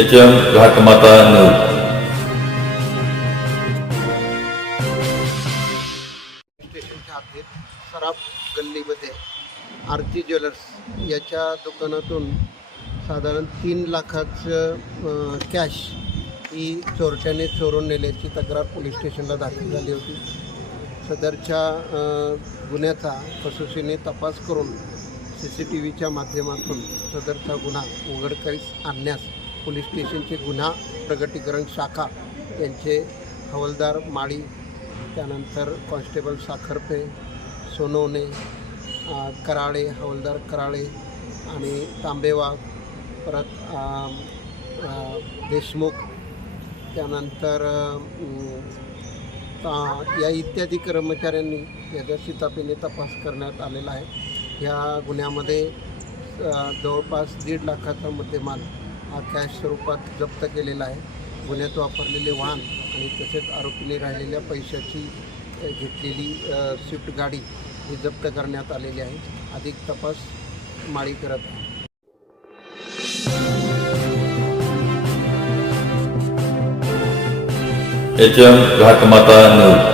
H M Ghatmata news स्टेशनच्या हद्दीत सराफ गल्लीमध्ये आरती ज्वेलर्स याच्या दुकानातून साधारण तीन लाखाचं कॅश ही चोरट्याने चोरून नेल्याची तक्रार पोलीस स्टेशनला दाखल झाली होती. सदरच्या गुन्ह्याचा कसोशीने तपास करून सी सी टी व्हीच्या माध्यमातून सदरचा गुन्हा उघडकीस आणण्यास पोलीस स्टेशनचे गुन्हा प्रगटीकरण शाखा यांचे हवलदार माळी त्यानंतर कॉन्स्टेबल साखरपे सोनवणे कराळे हवलदार कराळे आणि तांबेवाग परत देशमुख त्यानंतर या इत्यादी कर्मचाऱ्यांनी याच्या शितापीने तपास करण्यात आलेला आहे. ह्या गुन्ह्यामध्ये जवळपास दीड लाखाचा मुद्देमाल हा कॅश स्वरूपात जप्त केलेला आहे. गुन्ह्यात वापरलेले वाहन आणि तसेच आरोपीने राहिलेल्या पैशाची घेतलेली स्विफ्ट गाडी ही जप्त करण्यात आलेली आहे. अधिक तपास माळी करत आहे. H M Ghatmata news.